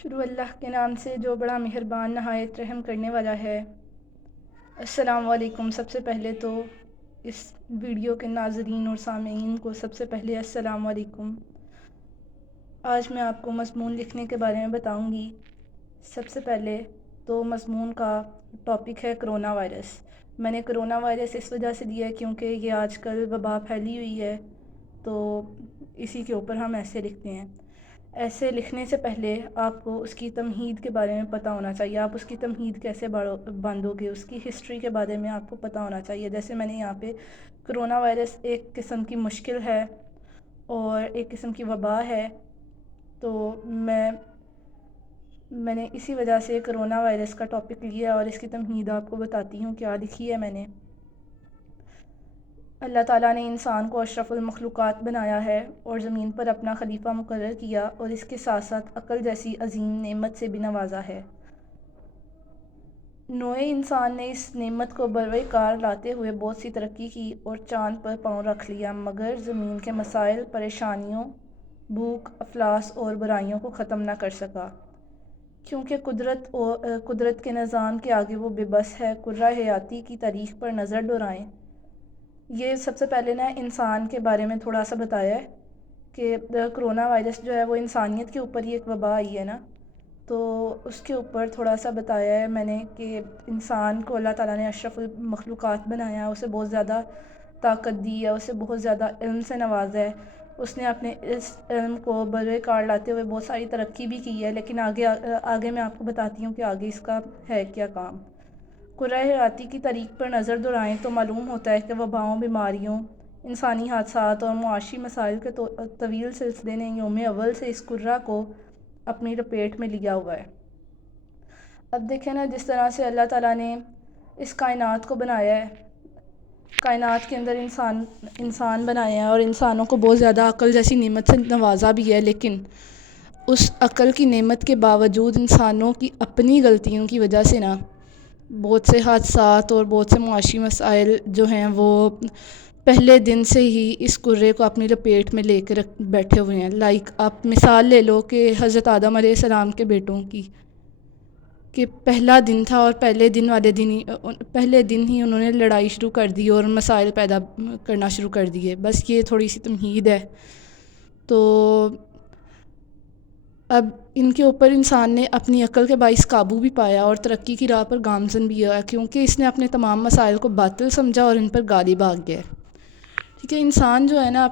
شروع اللہ کے نام سے جو بڑا مہربان نہایت رحم کرنے والا ہے۔ السلام علیکم۔ سب سے پہلے تو اس ویڈیو کے ناظرین اور سامعین کو سب سے پہلے السلام علیکم۔ آج میں آپ کو مضمون لکھنے کے بارے میں بتاؤں گی۔ سب سے پہلے تو مضمون کا ٹاپک ہے کرونا وائرس۔ میں نے کرونا وائرس اس وجہ سے دیا ہے کیونکہ یہ آج کل وبا پھیلی ہوئی ہے، تو اسی کے اوپر ہم ایسے لکھتے ہیں۔ ایسے لکھنے سے پہلے آپ کو اس کی تمہید کے بارے میں پتہ ہونا چاہیے۔ آپ اس کی تمہید کیسے باندھو گے، اس کی ہسٹری کے بارے میں آپ کو پتہ ہونا چاہیے۔ جیسے میں نے یہاں پہ کرونا وائرس ایک قسم کی مشکل ہے اور ایک قسم کی وبا ہے، تو میں نے اسی وجہ سے کرونا وائرس کا ٹاپک لیا اور اس کی تمہید آپ کو بتاتی ہوں کیا لکھی ہے میں نے۔ اللہ تعالیٰ نے انسان کو اشرف المخلوقات بنایا ہے اور زمین پر اپنا خلیفہ مقرر کیا، اور اس کے ساتھ ساتھ عقل جیسی عظیم نعمت سے بھی نوازا ہے۔ نوع انسان نے اس نعمت کو بروئے کار لاتے ہوئے بہت سی ترقی کی اور چاند پر پاؤں رکھ لیا، مگر زمین کے مسائل، پریشانیوں، بھوک، افلاس اور برائیوں کو ختم نہ کر سکا، کیونکہ قدرت کے نظام کے آگے وہ بے بس ہے۔ کرۂ حیاتی کی تاریخ پر نظر دوڑائیں۔ یہ سب سے پہلے انسان کے بارے میں تھوڑا سا بتایا ہے کہ کرونا وائرس جو ہے وہ انسانیت کے اوپر ہی ایک وبا آئی ہے نا، تو اس کے اوپر تھوڑا سا بتایا ہے میں نے کہ انسان کو اللہ تعالیٰ نے اشرف المخلوقات بنایا، اسے بہت زیادہ طاقت دی ہے، اسے بہت زیادہ علم سے نوازا ہے۔ اس نے اپنے اس علم کو بروئے کار لاتے ہوئے بہت ساری ترقی بھی کی ہے، لیکن آگے میں آپ کو بتاتی ہوں کہ آگے اس کا ہے کیا کام۔ کرۂ حیاتی کی تاریخ پر نظر دوڑائیں تو معلوم ہوتا ہے کہ وباؤں، بیماریوں، انسانی حادثات اور معاشی مسائل کے طویل سلسلے نے یوم اول سے اس کرہ کو اپنی لپیٹ میں لیا ہوا ہے۔ اب دیکھیں نا، جس طرح سے اللہ تعالیٰ نے اس کائنات کو بنایا ہے، کائنات کے اندر انسان بنایا ہے اور انسانوں کو بہت زیادہ عقل جیسی نعمت سے نوازا بھی ہے، لیکن اس عقل کی نعمت کے باوجود انسانوں کی اپنی غلطیوں کی وجہ سے نا بہت سے حادثات اور بہت سے معاشی مسائل جو ہیں وہ پہلے دن سے ہی اس کرے کو اپنی لپیٹ میں لے کے بیٹھے ہوئے ہیں۔ آپ مثال لے لو کہ حضرت آدم علیہ السلام کے بیٹوں کی، کہ پہلا دن تھا اور پہلے دن ہی انہوں نے لڑائی شروع کر دی اور مسائل پیدا کرنا شروع کر دیے۔ بس یہ تھوڑی سی تمہید ہے۔ تو اب ان کے اوپر انسان نے اپنی عقل کے باعث قابو بھی پایا اور ترقی کی راہ پر گامزن بھی ہوا، کیونکہ اس نے اپنے تمام مسائل کو باطل سمجھا اور ان پر غالب آ گیا۔ ٹھیک ہے، انسان جو ہے نا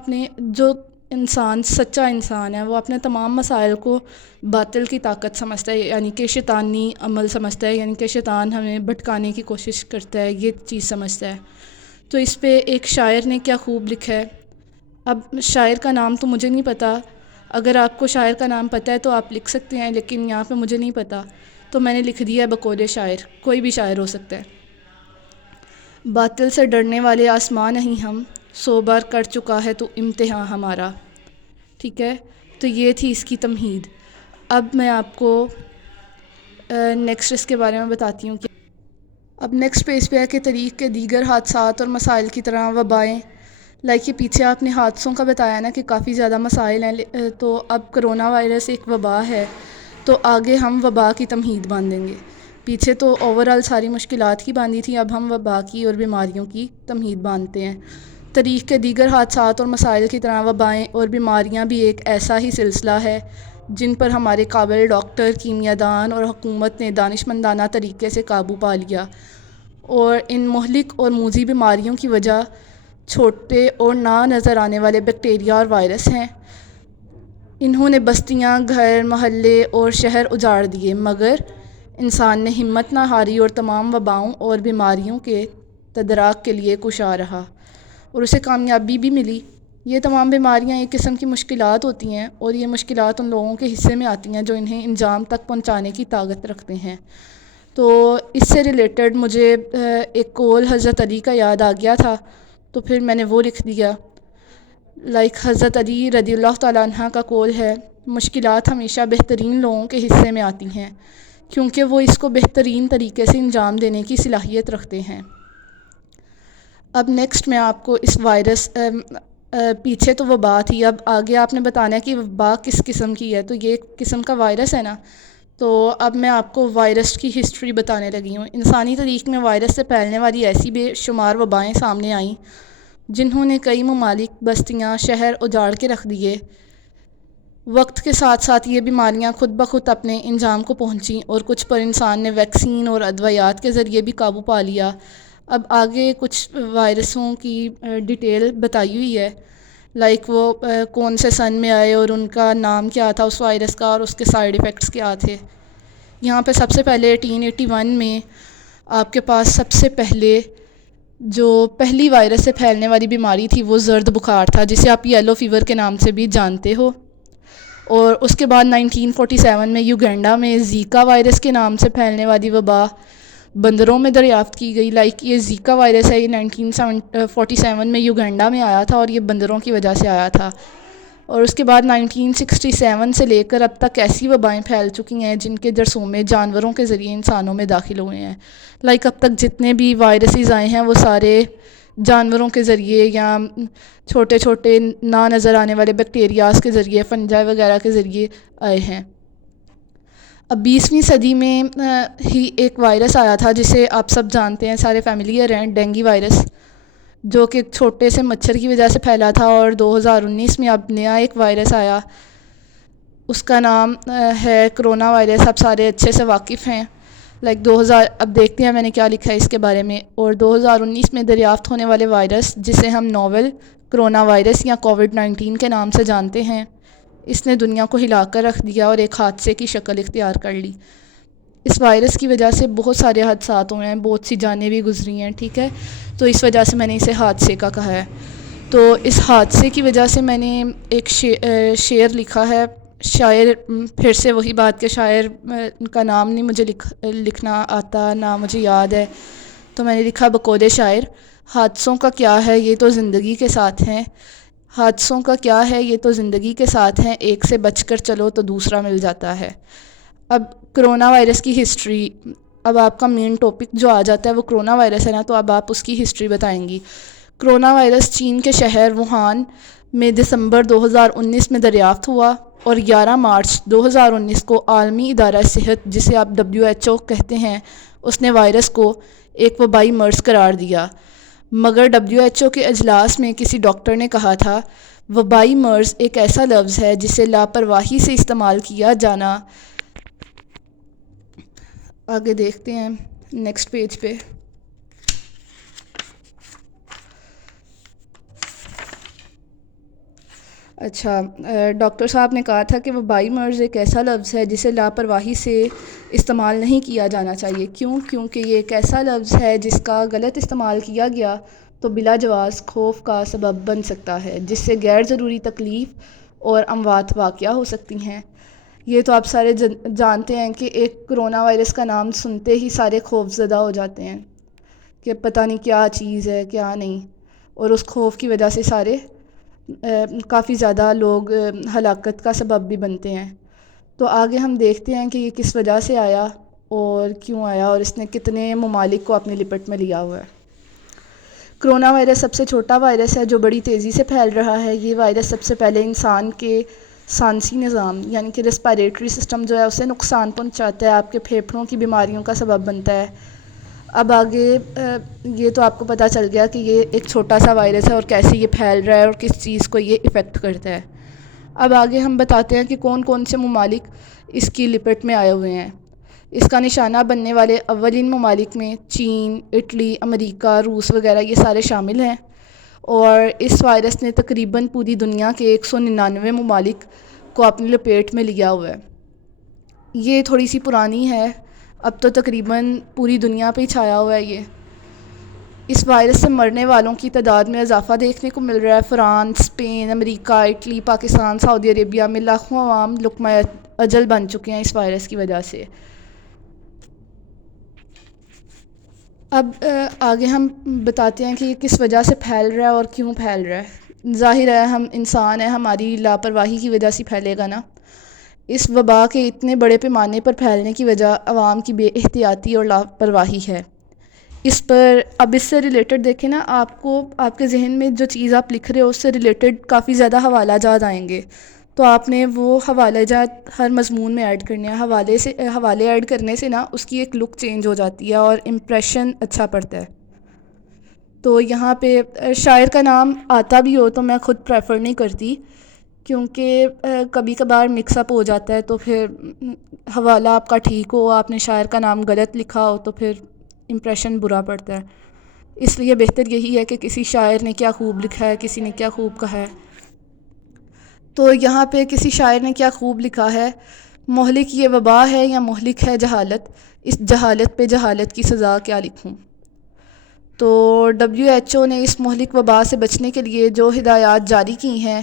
سچا انسان ہے، وہ اپنے تمام مسائل کو باطل کی طاقت سمجھتا ہے، یعنی کہ شیطانی عمل سمجھتا ہے، یعنی کہ شیطان ہمیں بھٹکانے کی کوشش کرتا ہے، یہ چیز سمجھتا ہے۔ تو اس پہ ایک شاعر نے کیا خوب لکھا ہے۔ اب شاعر کا نام تو مجھے نہیں پتہ، اگر آپ کو شاعر کا نام پتہ ہے تو آپ لکھ سکتے ہیں، لیکن یہاں پہ مجھے نہیں پتہ، تو میں نے لکھ دیا ہے بقول شاعر، کوئی بھی شاعر ہو سکتا ہے۔ باطل سے ڈرنے والے آسمان نہیں ہم، 100 بار کر چکا ہے تو امتحان ہمارا۔ ٹھیک ہے، تو یہ تھی اس کی تمہید۔ اب میں آپ کو نیکسٹ اس کے بارے میں بتاتی ہوں کہ اب نیکسٹ پیج پہ ہے کہ تاریخ کے دیگر حادثات اور مسائل کی طرح وبائیں، یہ پیچھے آپ نے حادثوں کا بتایا نا کہ کافی زیادہ مسائل ہیں، تو اب کرونا وائرس ایک وبا ہے، تو آگے ہم وبا کی تمہید باندھیں گے۔ پیچھے تو اوورآل ساری مشکلات کی باندھی تھی، اب ہم وبا کی اور بیماریوں کی تمہید باندھتے ہیں۔ تاریخ کے دیگر حادثات اور مسائل کی طرح وبائیں اور بیماریاں بھی ایک ایسا ہی سلسلہ ہے جن پر ہمارے قابل ڈاکٹر، کیمیاء دان اور حکومت نے دانشمندانہ طریقے سے قابو پا لیا، اور ان مہلک اور موذی بیماریوں کی وجہ چھوٹے اور نہ نظر آنے والے بیکٹیریا اور وائرس ہیں۔ انہوں نے بستیاں، گھر، محلے اور شہر اجاڑ دیے، مگر انسان نے ہمت نہ ہاری اور تمام وباؤں اور بیماریوں کے تدارک کے لیے کوشاں رہا، اور اسے کامیابی بھی ملی۔ یہ تمام بیماریاں ایک قسم کی مشکلات ہوتی ہیں، اور یہ مشکلات ان لوگوں کے حصے میں آتی ہیں جو انہیں انجام تک پہنچانے کی طاقت رکھتے ہیں۔ تو اس سے ریلیٹڈ مجھے ایک قول حضرت علی کا یاد آ گیا تھا، تو پھر میں نے وہ لکھ دیا۔ حضرت علی رضی اللہ تعالیٰ عنہ کا قول ہے، مشکلات ہمیشہ بہترین لوگوں کے حصے میں آتی ہیں، کیونکہ وہ اس کو بہترین طریقے سے انجام دینے کی صلاحیت رکھتے ہیں۔ اب نیکسٹ میں آپ کو اس وائرس، پیچھے تو وبا تھی، اب آگے آپ نے بتانا ہے کہ وبا کس قسم کی ہے، تو یہ ایک قسم کا وائرس ہے نا، تو اب میں آپ کو وائرس کی ہسٹری بتانے لگی ہوں۔ انسانی تاریخ میں وائرس سے پھیلنے والی ایسی بے شمار وبائیں سامنے آئیں جنہوں نے کئی ممالک، بستیاں، شہر اجاڑ کے رکھ دیے۔ وقت کے ساتھ ساتھ یہ بیماریاں خود بخود اپنے انجام کو پہنچیں اور کچھ پر انسان نے ویکسین اور ادویات کے ذریعے بھی قابو پا لیا۔ اب آگے کچھ وائرسوں کی ڈیٹیل بتائی ہوئی ہے، لائک وہ کون سے سن میں آئے اور ان کا نام کیا تھا اس وائرس کا، اور اس کے سائیڈ ایفیکٹس کیا تھے۔ یہاں پہ سب سے پہلے 1881 میں آپ کے پاس سب سے پہلے جو پہلی وائرس سے پھیلنے والی بیماری تھی وہ زرد بخار تھا، جسے آپ یلو فیور کے نام سے بھی جانتے ہو۔ اور اس کے بعد 1947 میں یوگینڈا میں زیکا وائرس کے نام سے پھیلنے والی وبا بندروں میں دریافت کی گئی۔ لائک یہ زیکا وائرس ہے، یہ 1947 میں یوگینڈا میں آیا تھا اور یہ بندروں کی وجہ سے آیا تھا۔ اور اس کے بعد 1967 سے لے کر اب تک ایسی وبائیں پھیل چکی ہیں جن کے جرثومے جانوروں کے ذریعے انسانوں میں داخل ہوئے ہیں۔ لائک اب تک جتنے بھی وائرسز آئے ہیں وہ سارے جانوروں کے ذریعے یا چھوٹے چھوٹے نہ نظر آنے والے بیکٹیریاز کے ذریعے، فنجائی وغیرہ کے ذریعے آئے ہیں۔ اب 20ویں صدی میں ہی ایک وائرس آیا تھا جسے آپ سب جانتے ہیں، سارے فیملیئر ہیں، ڈینگی وائرس، جو کہ ایک چھوٹے سے مچھر کی وجہ سے پھیلا تھا۔ اور 2019 میں اب نیا ایک وائرس آیا، اس کا نام ہے کرونا وائرس۔ آپ سارے اچھے سے واقف ہیں۔ لائک 2000 اب دیکھتے ہیں میں نے کیا لکھا ہے اس کے بارے میں۔ اور 2019 میں دریافت ہونے والے وائرس، جسے ہم نوول کرونا وائرس یا کووڈ-19 کے نام سے جانتے ہیں، اس نے دنیا کو ہلا کر رکھ دیا اور ایک حادثے کی شکل اختیار کر لی۔ اس وائرس کی وجہ سے بہت سارے حادثات ہوئے ہیں، بہت سی جانیں بھی گزری ہیں، ٹھیک ہے؟ تو اس وجہ سے میں نے اسے حادثے کا کہا ہے۔ تو اس حادثے کی وجہ سے میں نے ایک شعر لکھا ہے۔ شاعر پھر سے وہی بات کہ شاعر کا نام نہیں مجھے لکھنا آتا، نہ مجھے یاد ہے، تو میں نے لکھا بقول شاعر: حادثوں کا کیا ہے یہ تو زندگی کے ساتھ ہیں، حادثوں کا کیا ہے یہ تو زندگی کے ساتھ ہیں، ایک سے بچ کر چلو تو دوسرا مل جاتا ہے۔ اب کرونا وائرس کی ہسٹری، اب آپ کا مین ٹاپک جو آ جاتا ہے وہ کرونا وائرس ہے نا، تو اب آپ اس کی ہسٹری بتائیں گی۔ کرونا وائرس چین کے شہر ووہان میں دسمبر 2019 میں دریافت ہوا، اور 11 مارچ 2019 کو عالمی ادارہ صحت، جسے آپ WHO کہتے ہیں، اس نے وائرس کو ایک وبائی مرض قرار دیا۔ مگر WHO کے اجلاس میں کسی ڈاکٹر نے کہا تھا، وبائی مرض ایک ایسا لفظ ہے جسے لاپرواہی سے استعمال کیا جانا۔ آگے دیکھتے ہیں نیکسٹ پیج پہ۔ اچھا، ڈاکٹر صاحب نے کہا تھا کہ وبائی مرض ایک ایسا لفظ ہے جسے لاپرواہی سے استعمال نہیں کیا جانا چاہیے۔ کیونکہ یہ ایک ایسا لفظ ہے جس کا غلط استعمال کیا گیا تو بلا جواز خوف کا سبب بن سکتا ہے، جس سے غیر ضروری تکلیف اور اموات واقع ہو سکتی ہیں۔ یہ تو آپ سارے جانتے ہیں کہ ایک کرونا وائرس کا نام سنتے ہی سارے خوف زدہ ہو جاتے ہیں کہ پتہ نہیں کیا چیز ہے کیا نہیں، اور اس خوف کی وجہ سے سارے کافی زیادہ لوگ ہلاکت کا سبب بھی بنتے ہیں۔ تو آگے ہم دیکھتے ہیں کہ یہ کس وجہ سے آیا اور کیوں آیا، اور اس نے کتنے ممالک کو اپنی لپٹ میں لیا ہوا ہے۔ کرونا وائرس سب سے چھوٹا وائرس ہے جو بڑی تیزی سے پھیل رہا ہے۔ یہ وائرس سب سے پہلے انسان کے سانسی نظام یعنی کہ ریسپائریٹری سسٹم جو ہے اسے نقصان پہنچاتا ہے، آپ کے پھیپھڑوں کی بیماریوں کا سبب بنتا ہے۔ اب آگے یہ تو آپ کو پتہ چل گیا کہ یہ ایک چھوٹا سا وائرس ہے اور کیسے یہ پھیل رہا ہے اور کس چیز کو یہ افیکٹ کرتا ہے۔ اب آگے ہم بتاتے ہیں کہ کون کون سے ممالک اس کی لپٹ میں آئے ہوئے ہیں۔ اس کا نشانہ بننے والے اولین ممالک میں چین، اٹلی، امریکہ، روس وغیرہ یہ سارے شامل ہیں، اور اس وائرس نے تقریباً پوری دنیا کے 199 ممالک کو اپنی لپیٹ میں لیا ہوا ہے۔ یہ تھوڑی سی پرانی ہے، اب تو تقریباً پوری دنیا پہ ہی چھایا ہوا ہے یہ۔ اس وائرس سے مرنے والوں کی تعداد میں اضافہ دیکھنے کو مل رہا ہے۔ فرانس، اسپین، امریکہ، اٹلی، پاکستان، سعودی عربیہ میں لاکھوں عوام لقمہ اجل بن چکے ہیں اس وائرس کی وجہ سے۔ اب آگے ہم بتاتے ہیں کہ یہ کس وجہ سے پھیل رہا ہے اور کیوں پھیل رہا ہے۔ ظاہر ہے ہم انسان ہیں، ہماری لاپرواہی کی وجہ سے پھیلے گا نا۔ اس وبا کے اتنے بڑے پیمانے پر پھیلنے کی وجہ عوام کی بے احتیاطی اور لاپرواہی ہے۔ اس پر اب اس سے ریلیٹڈ دیکھیں نا، آپ کو آپ کے ذہن میں جو چیز آپ لکھ رہے ہو اس سے ریلیٹڈ کافی زیادہ حوالہ جات آئیں گے، تو آپ نے وہ حوالہ جات ہر مضمون میں ایڈ کرنے ہیں. حوالے ایڈ کرنے سے نا اس کی ایک لک چینج ہو جاتی ہے اور امپریشن اچھا پڑتا ہے. تو یہاں پہ شاعر کا نام آتا بھی ہو تو میں خود پریفر نہیں کرتی، کیونکہ کبھی کبھار مکس اپ ہو جاتا ہے، تو پھر حوالہ آپ کا ٹھیک ہو، آپ نے شاعر کا نام غلط لکھا ہو تو پھر امپریشن برا پڑتا ہے. اس لیے بہتر یہی ہے کہ کسی شاعر نے کیا خوب لکھا ہے، کسی نے کیا خوب کہا ہے. تو یہاں پہ کسی شاعر نے کیا خوب لکھا ہے: مہلک یہ وبا ہے یا مہلک ہے جہالت، اس جہالت پہ جہالت کی سزا کیا لکھوں. تو WHO نے اس مہلک وبا سے بچنے کے لیے جو ہدایات جاری کی ہیں،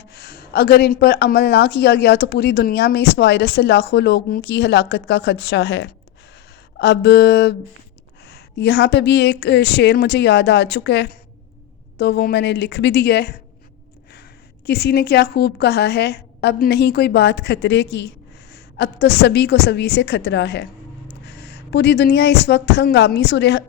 اگر ان پر عمل نہ کیا گیا تو پوری دنیا میں اس وائرس سے لاکھوں لوگوں کی ہلاکت کا خدشہ ہے. اب یہاں پہ بھی ایک شعر مجھے یاد آ چکا ہے، تو وہ میں نے لکھ بھی دیا ہے. کسی نے کیا خوب کہا ہے: اب نہیں کوئی بات خطرے کی، اب تو سبھی کو سبھی سے خطرہ ہے. پوری دنیا اس وقت ہنگامی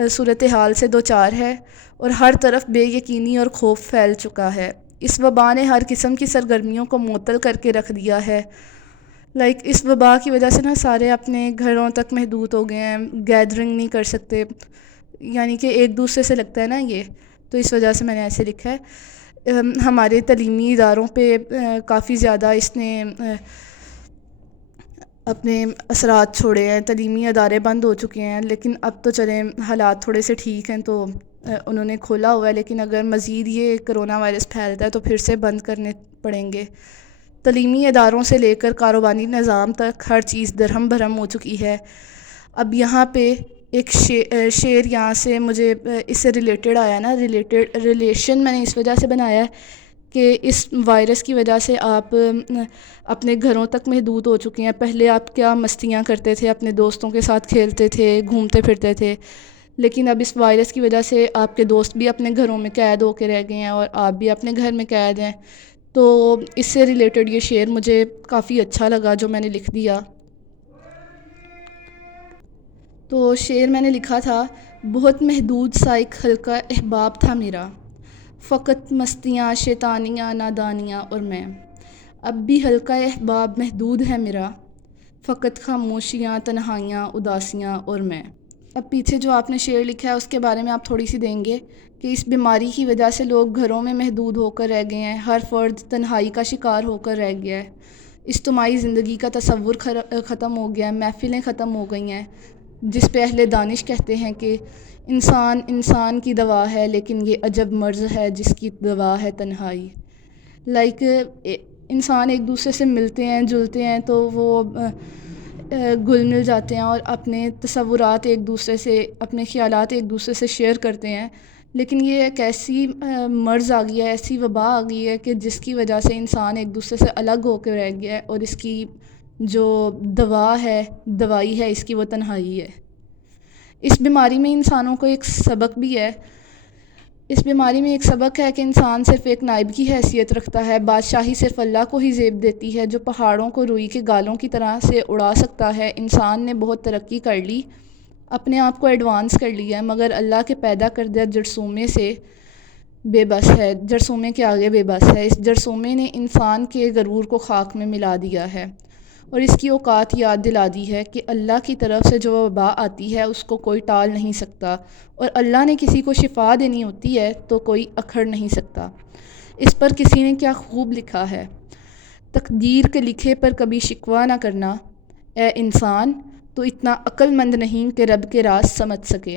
صورتحال سے دوچار ہے اور ہر طرف بے یقینی اور خوف پھیل چکا ہے. اس وبا نے ہر قسم کی سرگرمیوں کو معطل کر کے رکھ دیا ہے. اس وبا کی وجہ سے نا سارے اپنے گھروں تک محدود ہو گئے ہیں، گیدرنگ نہیں کر سکتے، یعنی کہ ایک دوسرے سے لگتا ہے نا یہ، تو اس وجہ سے میں نے ایسے لکھا ہے. ہمارے تعلیمی اداروں پہ کافی زیادہ اس نے اپنے اثرات چھوڑے ہیں. تعلیمی ادارے بند ہو چکے ہیں، لیکن اب تو چلیں حالات تھوڑے سے ٹھیک ہیں تو انہوں نے کھولا ہوا ہے، لیکن اگر مزید یہ کرونا وائرس پھیلتا ہے تو پھر سے بند کرنے پڑیں گے. تعلیمی اداروں سے لے کر کاروباری نظام تک ہر چیز درہم بھرم ہو چکی ہے. اب یہاں پہ ایک شعر یہاں سے مجھے اس سے ریلیٹڈ آیا نا، ریلیشن میں نے اس وجہ سے بنایا ہے کہ اس وائرس کی وجہ سے آپ اپنے گھروں تک محدود ہو چکے ہیں. پہلے آپ کیا مستیاں کرتے تھے، اپنے دوستوں کے ساتھ کھیلتے تھے، گھومتے پھرتے تھے، لیکن اب اس وائرس کی وجہ سے آپ کے دوست بھی اپنے گھروں میں قید ہو کے رہ گئے ہیں اور آپ بھی اپنے گھر میں قید ہیں. تو اس سے ریلیٹڈ یہ شعر مجھے کافی اچھا لگا جو میں نے لکھ دیا. تو شعر میں نے لکھا تھا: بہت محدود سا ایک حلقہ احباب تھا میرا، فقط مستیاں، شیطانیاں، نادانیاں اور میں. اب بھی حلقہ احباب محدود ہے میرا، فقط خاموشیاں، تنہائیاں، اداسیاں اور میں. اب پیچھے جو آپ نے شعر لکھا ہے اس کے بارے میں آپ تھوڑی سی دیں گے کہ اس بیماری کی وجہ سے لوگ گھروں میں محدود ہو کر رہ گئے ہیں، ہر فرد تنہائی کا شکار ہو کر رہ گیا ہے، اجتماعی زندگی کا تصور ختم ہو گیا ہے، محفلیں ختم ہو گئی ہیں، جس پہ اہل دانش کہتے ہیں کہ انسان انسان کی دوا ہے، لیکن یہ عجب مرض ہے جس کی دوا ہے تنہائی. انسان ایک دوسرے سے ملتے ہیں، جلتے ہیں تو وہ گل مل جاتے ہیں اور اپنے تصورات ایک دوسرے سے، اپنے خیالات ایک دوسرے سے شیئر کرتے ہیں، لیکن یہ ایک ایسی مرض آ گئی ہے، ایسی وبا آ گئی ہے کہ جس کی وجہ سے انسان ایک دوسرے سے الگ ہو کے رہ گیا ہے، اور اس کی جو دوائی ہے اس کی وہ تنہائی ہے. اس بیماری میں انسانوں کو ایک سبق بھی ہے. اس بیماری میں ایک سبق ہے کہ انسان صرف ایک نائب کی حیثیت رکھتا ہے، بادشاہی صرف اللہ کو ہی زیب دیتی ہے جو پہاڑوں کو روئی کے گالوں کی طرح سے اڑا سکتا ہے. انسان نے بہت ترقی کر لی، اپنے آپ کو ایڈوانس کر لیا ہے، مگر اللہ کے پیدا کردہ جرثومے سے بے بس ہے، جرثومے کے آگے بے بس ہے. اس جرثومے نے انسان کے غرور کو خاک میں ملا دیا ہے اور اس کی اوقات یاد دلا دی ہے کہ اللہ کی طرف سے جو وبا آتی ہے اس کو کوئی ٹال نہیں سکتا، اور اللہ نے کسی کو شفا دینی ہوتی ہے تو کوئی اکھڑ نہیں سکتا. اس پر کسی نے کیا خوب لکھا ہے: تقدیر کے لکھے پر کبھی شکوہ نہ کرنا، اے انسان تو اتنا عقل مند نہیں کہ رب کے راز سمجھ سکے.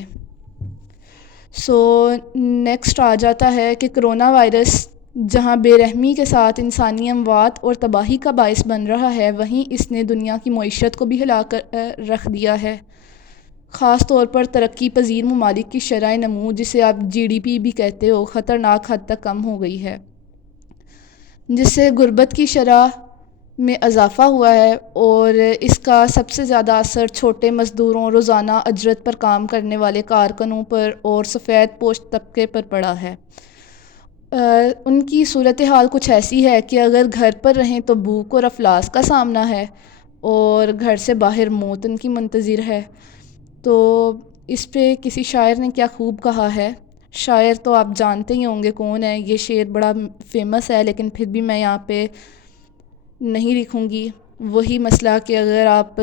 نیکسٹ آ جاتا ہے کہ کرونا وائرس جہاں بے رحمی کے ساتھ انسانی اموات اور تباہی کا باعث بن رہا ہے، وہیں اس نے دنیا کی معیشت کو بھی ہلا کر رکھ دیا ہے. خاص طور پر ترقی پذیر ممالک کی شرح نمو، جسے آپ GDP بھی کہتے ہو، خطرناک حد تک کم ہو گئی ہے، جس سے غربت کی شرح میں اضافہ ہوا ہے، اور اس کا سب سے زیادہ اثر چھوٹے مزدوروں، روزانہ اجرت پر کام کرنے والے کارکنوں پر اور سفید پوش طبقے پر پڑا ہے. ان کی صورتحال کچھ ایسی ہے کہ اگر گھر پر رہیں تو بھوک اور افلاس کا سامنا ہے، اور گھر سے باہر موت ان کی منتظر ہے. تو اس پہ کسی شاعر نے کیا خوب کہا ہے. شاعر تو آپ جانتے ہی ہوں گے کون ہے، یہ شعر بڑا فیمس ہے، لیکن پھر بھی میں یہاں پہ نہیں لکھوں گی. وہی مسئلہ کہ اگر آپ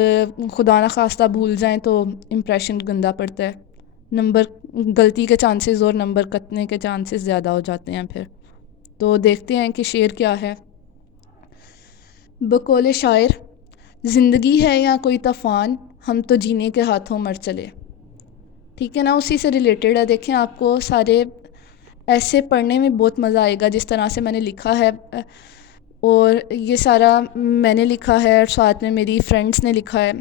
خدا نخواستہ بھول جائیں تو امپریشن گندا پڑتا ہے، نمبر غلطی کے چانسز اور نمبر کٹنے کے چانسز زیادہ ہو جاتے ہیں پھر. تو دیکھتے ہیں کہ شعر کیا ہے. بقول شاعر: زندگی ہے یا کوئی طوفان، ہم تو جینے کے ہاتھوں مر چلے. ٹھیک ہے نا، اسی سے ریلیٹڈ ہے. دیکھیں آپ کو سارے ایسے پڑھنے میں بہت مزہ آئے گا جس طرح سے میں نے لکھا ہے، اور یہ سارا میں نے لکھا ہے اور ساتھ میں میری فرینڈس نے لکھا ہے.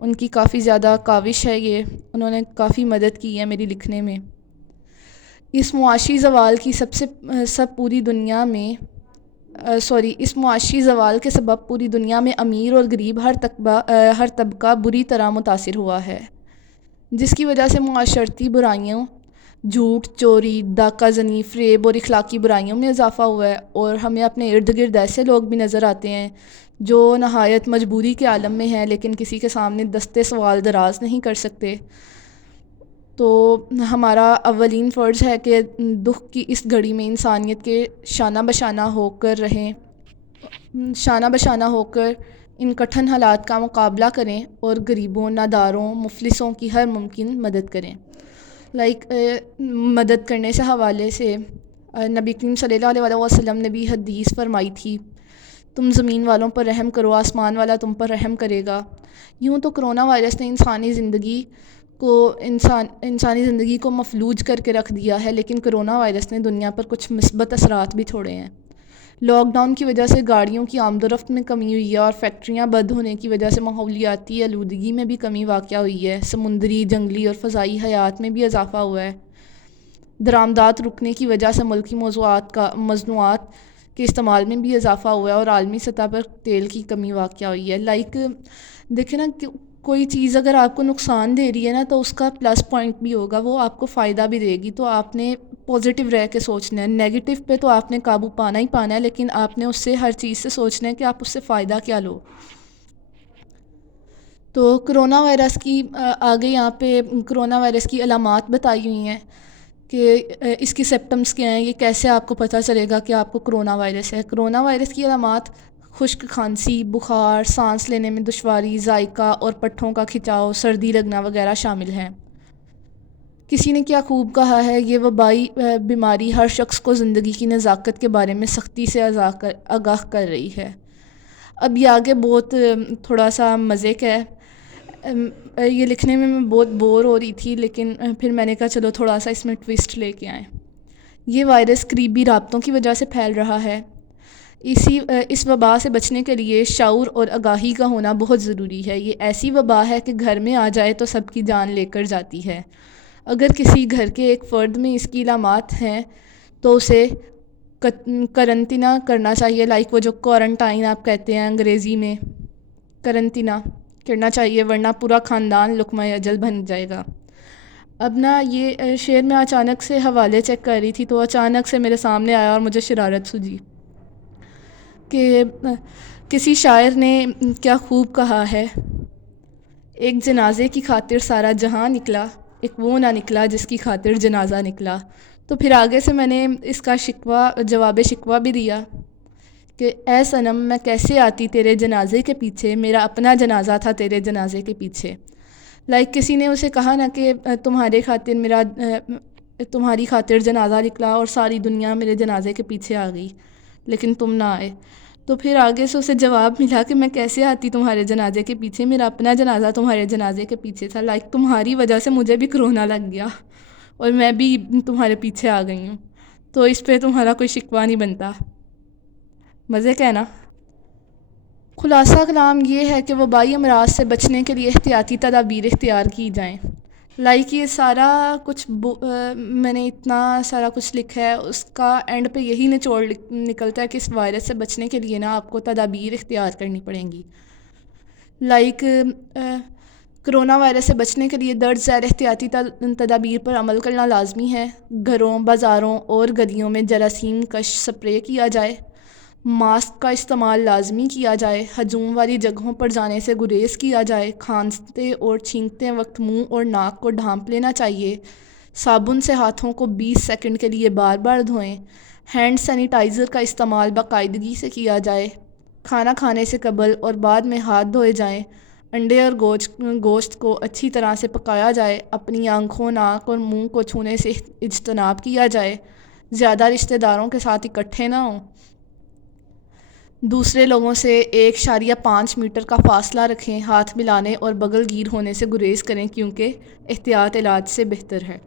ان کی کافی زیادہ کاوش ہے یہ، انہوں نے کافی مدد کی ہے میری لکھنے میں. اس معاشی زوال کی پوری دنیا میں اس معاشی زوال کے سبب پوری دنیا میں امیر اور غریب ہر طبقہ بری طرح متاثر ہوا ہے، جس کی وجہ سے معاشرتی برائیوں، جھوٹ، چوری، ڈاکہ زنی، فریب اور اخلاقی برائیوں میں اضافہ ہوا ہے. اور ہمیں اپنے ارد گرد ایسے لوگ بھی نظر آتے ہیں جو نہایت مجبوری کے عالم میں ہیں لیکن کسی کے سامنے دستے سوال دراز نہیں کر سکتے. تو ہمارا اولین فرض ہے کہ دکھ کی اس گھڑی میں انسانیت کے شانہ بشانہ ہو کر ان کٹھن حالات کا مقابلہ کریں اور غریبوں، ناداروں، مفلسوں کی ہر ممکن مدد کریں. مدد کرنے سے حوالے سے نبی کریم صلی اللہ علیہ وسلم نے بھی حدیث فرمائی تھی: تم زمین والوں پر رحم کرو، آسمان والا تم پر رحم کرے گا. یوں تو کرونا وائرس نے انسانی زندگی کو مفلوج کر کے رکھ دیا ہے، لیکن کرونا وائرس نے دنیا پر کچھ مثبت اثرات بھی چھوڑے ہیں. لاک ڈاؤن کی وجہ سے گاڑیوں کی آمد و رفت میں کمی ہوئی ہے، اور فیکٹریاں بند ہونے کی وجہ سے ماحولیاتی آلودگی میں بھی کمی واقع ہوئی ہے. سمندری، جنگلی اور فضائی حیات میں بھی اضافہ ہوا ہے. درآمدات رکنے کی وجہ سے ملکی مصنوعات کے استعمال میں بھی اضافہ ہوا ہے، اور عالمی سطح پر تیل کی کمی واقع ہوئی ہے. دیکھیں نا، کوئی چیز اگر آپ کو نقصان دے رہی ہے نا تو اس کا پلس پوائنٹ بھی ہوگا، وہ آپ کو فائدہ بھی دے گی. تو آپ نے پازیٹیو رہ کے سوچنا ہے. نیگیٹو پہ تو آپ نے قابو پانا ہی پانا ہے، لیکن آپ نے اس سے ہر چیز سے سوچنا ہے کہ آپ اس سے فائدہ کیا لو. تو کرونا وائرس کی آگے یہاں پہ کرونا وائرس کی علامات بتائی ہوئی ہیں کہ اس کی سمپٹمز کیا ہیں، یہ کیسے آپ کو پتہ چلے گا کہ آپ کو کرونا وائرس ہے. کرونا وائرس کی علامات: خشک کھانسی، بخار، سانس لینے میں دشواری، ذائقہ اور پٹھوں کا کھچاؤ، سردی لگنا وغیرہ شامل ہیں. کسی نے کیا خوب کہا ہے: یہ وبائی بیماری ہر شخص کو زندگی کی نزاکت کے بارے میں سختی سے آگاہ کر رہی ہے. اب یہ آگے بہت تھوڑا سا مزے کا ہے. یہ لکھنے میں بہت بور ہو رہی تھی، لیکن پھر میں نے کہا چلو تھوڑا سا اس میں ٹویسٹ لے کے آئیں. یہ وائرس قریبی رابطوں کی وجہ سے پھیل رہا ہے. اس وبا سے بچنے کے لیے شعور اور آگاہی کا ہونا بہت ضروری ہے. یہ ایسی وبا ہے کہ گھر میں آ جائے تو سب کی جان لے کر جاتی ہے. اگر کسی گھر کے ایک فرد میں اس کی علامات ہیں تو اسے قرنطینہ کرنا چاہیے. وہ جو کوارنٹائن آپ کہتے ہیں انگریزی میں، قرنطینہ کرنا چاہیے، ورنہ پورا خاندان لقمہ اجل بن جائے گا. اب نا یہ شعر میں اچانک سے حوالے چیک کر رہی تھی تو اچانک سے میرے سامنے آیا اور مجھے شرارت سوجی کہ کسی شاعر نے کیا خوب کہا ہے: ایک جنازے کی خاطر سارا جہاں نکلا، ایک وہ نہ نکلا جس کی خاطر جنازہ نکلا. تو پھر آگے سے میں نے اس کا جواب شکوہ بھی دیا کہ اے صنم، میں کیسے آتی تیرے جنازے کے پیچھے، میرا اپنا جنازہ تھا تیرے جنازے کے پیچھے. کسی نے اسے کہا نا کہ تمہاری خاطر جنازہ نکلا اور ساری دنیا میرے جنازے کے پیچھے آ گئی لیکن تم نہ آئے. تو پھر آگے سے اسے جواب ملا کہ میں کیسے آتی تمہارے جنازے کے پیچھے، میرا اپنا جنازہ تمہارے جنازے کے پیچھے تھا. تمہاری وجہ سے مجھے بھی کرونا لگ گیا اور میں بھی تمہارے پیچھے آ گئی ہوں. تو اس پہ تمہارا کوئی شکوہ نہیں بنتا. مزے کا ہے نا. خلاصہ کلام یہ ہے کہ وبائی امراض سے بچنے کے لیے احتیاطی تدابیر اختیار کی جائیں. یہ سارا کچھ میں نے اتنا سارا کچھ لکھا ہے، اس کا اینڈ پہ یہی نچوڑ نکلتا ہے کہ اس وائرس سے بچنے کے لیے نا آپ کو تدابیر اختیار کرنی پڑیں گی. کرونا وائرس سے بچنے کے لیے درج ذیل احتیاطی تدابیر پر عمل کرنا لازمی ہے. گھروں، بازاروں اور گلیوں میں جراثیم کش سپرے کیا جائے. ماسک کا استعمال لازمی کیا جائے. ہجوم والی جگہوں پر جانے سے گریز کیا جائے. کھانستے اور چھینکتے وقت منہ اور ناک کو ڈھانپ لینا چاہیے. صابن سے ہاتھوں کو 20 سیکنڈ کے لیے بار بار دھوئیں. ہینڈ سینیٹائزر کا استعمال باقاعدگی سے کیا جائے. کھانا کھانے سے قبل اور بعد میں ہاتھ دھوئے جائیں، انڈے اور گوشت کو اچھی طرح سے پکایا جائے، اپنی آنکھوں، ناک اور منہ کو چھونے سے اجتناب کیا جائے، زیادہ رشتہ داروں کے ساتھ اکٹھے نہ ہوں، دوسرے لوگوں سے 1.5 میٹر کا فاصلہ رکھیں، ہاتھ ملانے اور بغل گیر ہونے سے گریز کریں کیونکہ احتیاط علاج سے بہتر ہے۔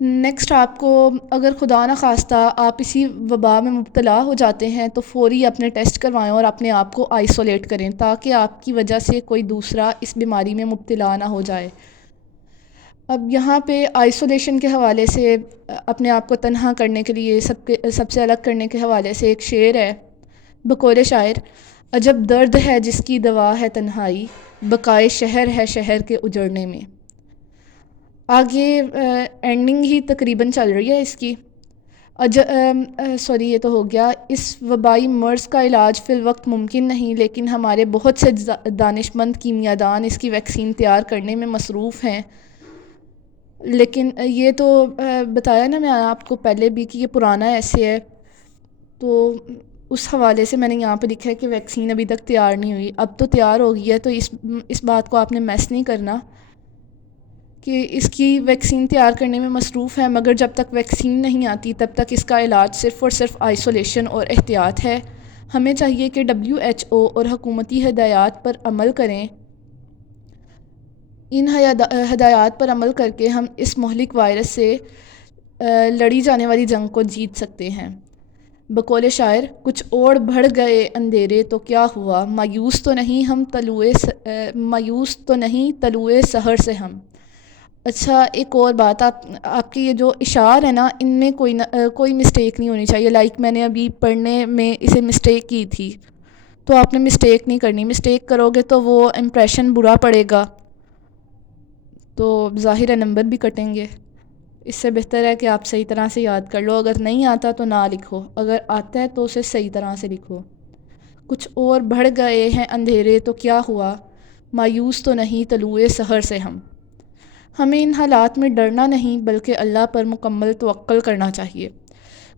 نیکسٹ، آپ کو اگر خدا نخواستہ آپ اسی وبا میں مبتلا ہو جاتے ہیں تو فوری اپنے ٹیسٹ کروائیں اور اپنے آپ کو آئسولیٹ کریں تاکہ آپ کی وجہ سے کوئی دوسرا اس بیماری میں مبتلا نہ ہو جائے۔ اب یہاں پہ آئسولیشن کے حوالے سے، اپنے آپ کو تنہا کرنے کے لیے، سب سے الگ کرنے کے حوالے سے ایک شعر ہے بقول شاعر: عجب درد ہے جس کی دوا ہے تنہائی، بقائے شہر ہے شہر کے اجڑنے میں۔ آگے اینڈنگ ہی تقریباً چل رہی ہے اس کی۔ یہ تو ہو گیا۔ اس وبائی مرض کا علاج فی الوقت ممکن نہیں، لیکن ہمارے بہت سے دانش مند کیمیاء دان اس کی ویکسین تیار کرنے میں مصروف ہیں۔ لیکن یہ تو بتایا نا میں آپ کو پہلے بھی کہ یہ پرانا ایسے ہے، تو اس حوالے سے میں نے یہاں پہ لکھا ہے کہ ویکسین ابھی تک تیار نہیں ہوئی۔ اب تو تیار ہو گئی ہے، تو اس بات کو آپ نے میس نہیں کرنا کہ اس کی ویکسین تیار کرنے میں مصروف ہے، مگر جب تک ویکسین نہیں آتی تب تک اس کا علاج صرف اور صرف آئسولیشن اور احتیاط ہے۔ ہمیں چاہیے کہ WHO اور حکومتی ہدایات پر عمل کریں۔ ان ہدایات پر عمل کر کے ہم اس مہلک وائرس سے لڑی جانے والی جنگ کو جیت سکتے ہیں۔ بقول شاعر: کچھ اور بڑھ گئے اندھیرے تو کیا ہوا، مایوس تو نہیں طلوع سحر سے ہم۔ اچھا، ایک اور بات، آپ کے یہ جو اشعار ہیں نا، ان میں کوئی مسٹیک نہیں ہونی چاہیے۔ میں نے ابھی پڑھنے میں اسے مسٹیک کی تھی، تو آپ نے مسٹیک نہیں کرنی۔ مسٹیک کرو گے تو وہ امپریشن برا پڑے گا، تو ظاہر ہے نمبر بھی کٹیں گے۔ اس سے بہتر ہے کہ آپ صحیح طرح سے یاد کر لو۔ اگر نہیں آتا تو نہ لکھو، اگر آتا ہے تو اسے صحیح طرح سے لکھو۔ کچھ اور بڑھ گئے ہیں اندھیرے تو کیا ہوا، مایوس تو نہیں طلوع سحر سے ہم۔ ہمیں ان حالات میں ڈرنا نہیں بلکہ اللہ پر مکمل توکل کرنا چاہیے۔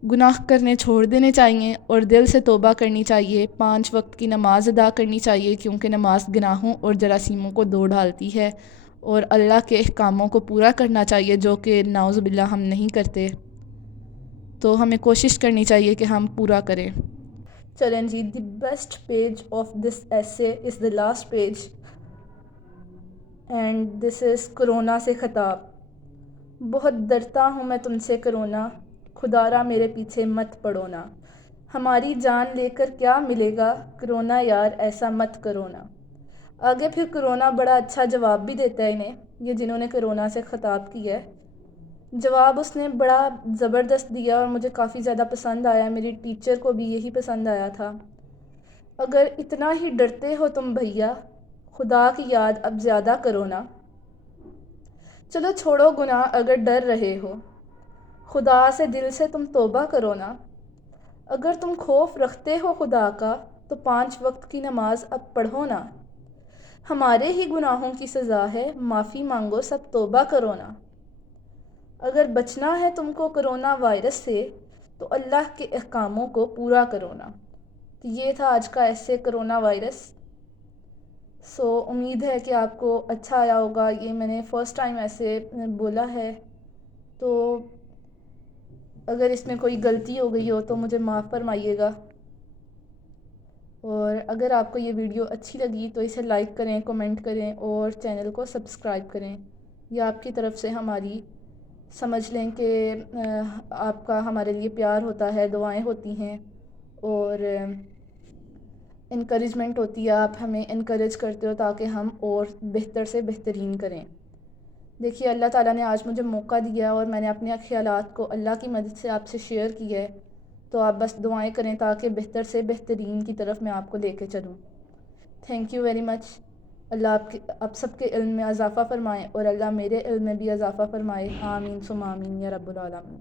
گناہ کرنے چھوڑ دینے چاہیے اور دل سے توبہ کرنی چاہیے۔ 5 وقت کی نماز ادا کرنی چاہیے کیونکہ نماز گناہوں اور جراثیموں کو دھو ڈالتی ہے، اور اللہ کے احکاموں کو پورا کرنا چاہیے جو کہ نعوذ باللہ ہم نہیں کرتے، تو ہمیں کوشش کرنی چاہیے کہ ہم پورا کریں۔ چلیں جی، the best page of this ایسے is the last page, and this is corona سے خطاب۔ بہت ڈرتا ہوں میں تم سے کرونا، خدا را میرے پیچھے مت پڑو نا، ہماری جان لے کر کیا ملے گا، کرونا یار ایسا مت کرونا۔ آگے پھر کرونا بڑا اچھا جواب بھی دیتا ہے انہیں، یہ جنہوں نے کرونا سے خطاب کیا ہے۔ جواب اس نے بڑا زبردست دیا اور مجھے کافی زیادہ پسند آیا، میری ٹیچر کو بھی یہی پسند آیا تھا۔ اگر اتنا ہی ڈرتے ہو تم بھیا، خدا کی یاد اب زیادہ کرو نا، چلو چھوڑو گناہ اگر ڈر رہے ہو، خدا سے دل سے تم توبہ کرو نا، اگر تم خوف رکھتے ہو خدا کا تو 5 وقت کی نماز اب پڑھو نا، ہمارے ہی گناہوں کی سزا ہے معافی مانگو سب توبہ کرو نا، اگر بچنا ہے تم کو کرونا وائرس سے تو اللہ کے احکاموں کو پورا کرو نا۔ تو یہ تھا آج کا ایسے کرونا وائرس۔ امید ہے کہ آپ کو اچھا آیا ہوگا۔ یہ میں نے فرسٹ ٹائم ایسے بولا ہے، تو اگر اس میں کوئی غلطی ہو گئی ہو تو مجھے معاف فرمائیے گا، اور اگر آپ کو یہ ویڈیو اچھی لگی تو اسے لائک کریں، کمنٹ کریں اور چینل کو سبسکرائب کریں۔ یہ آپ کی طرف سے ہماری سمجھ لیں کہ آپ کا ہمارے لیے پیار ہوتا ہے، دعائیں ہوتی ہیں اور انکریجمنٹ ہوتی ہے، آپ ہمیں انکریج کرتے ہو تاکہ ہم اور بہتر سے بہترین کریں۔ دیکھیے، اللہ تعالیٰ نے آج مجھے موقع دیا اور میں نے اپنے خیالات کو اللہ کی مدد سے آپ سے شیئر کیا ہے، تو آپ بس دعائیں کریں تاکہ بہتر سے بہترین کی طرف میں آپ کو لے کے چلوں۔ Thank you very much. اللہ آپ سب کے علم میں اضافہ فرمائے اور اللہ میرے علم میں بھی اضافہ فرمائے، آمین ثم آمین یا رب العالمین۔